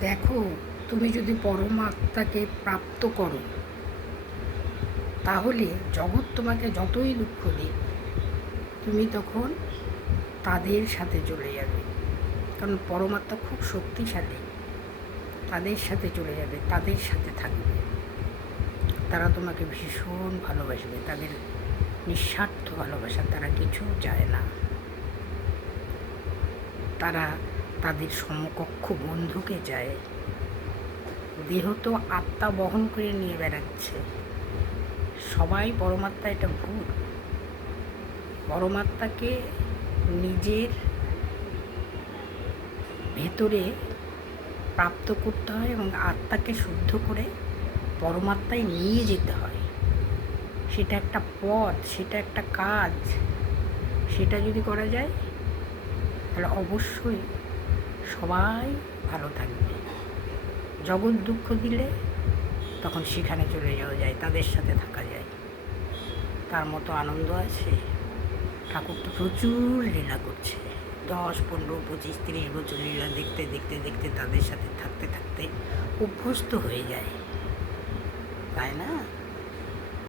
দেখো, তুমি যদি পরমাত্মাকে প্রাপ্ত করো তাহলে জগৎ তোমাকে যতই দুঃখ দিক তুমি তখন তাদের সাথে চলে যাবে। কারণ পরমাত্মা খুব শক্তিশালী, তাদের সাথে চলে যাবে, তাদের সাথে থাকবে। তারা তোমাকে ভীষণ ভালোবাসবে, তাদের নিঃস্বার্থ ভালোবাসা, তারা কিছু চায় না। তারা তাদের সমকক্ষ বন্ধুকে চায়। দেহ তো আত্মা বহন করে নিয়ে বেড়াচ্ছে। সবাই পরমাত্মা, এটা ভুল। পরমাত্মাকে নিজের ভেতরে প্রাপ্ত করতে হয় এবং আত্মাকে শুদ্ধ করে পরমাত্মায় নিয়ে যেতে হয়। সেটা একটা পথ, সেটা একটা কাজ। সেটা যদি করা যায় তাহলে অবশ্যই সবাই ভালো থাকবে। জগৎ দুঃখ দিলে তখন সেখানে চলে যাওয়া যায়, তাদের সাথে থাকা যায়। তার মতো আনন্দ আছে? ঠাকুর তো প্রচুর লীলা করছে, 10, 15, 25, 30 বছর লীলা দেখতে দেখতে দেখতে তাদের সাথে থাকতে থাকতে অভ্যস্ত হয়ে যায়, তাই না?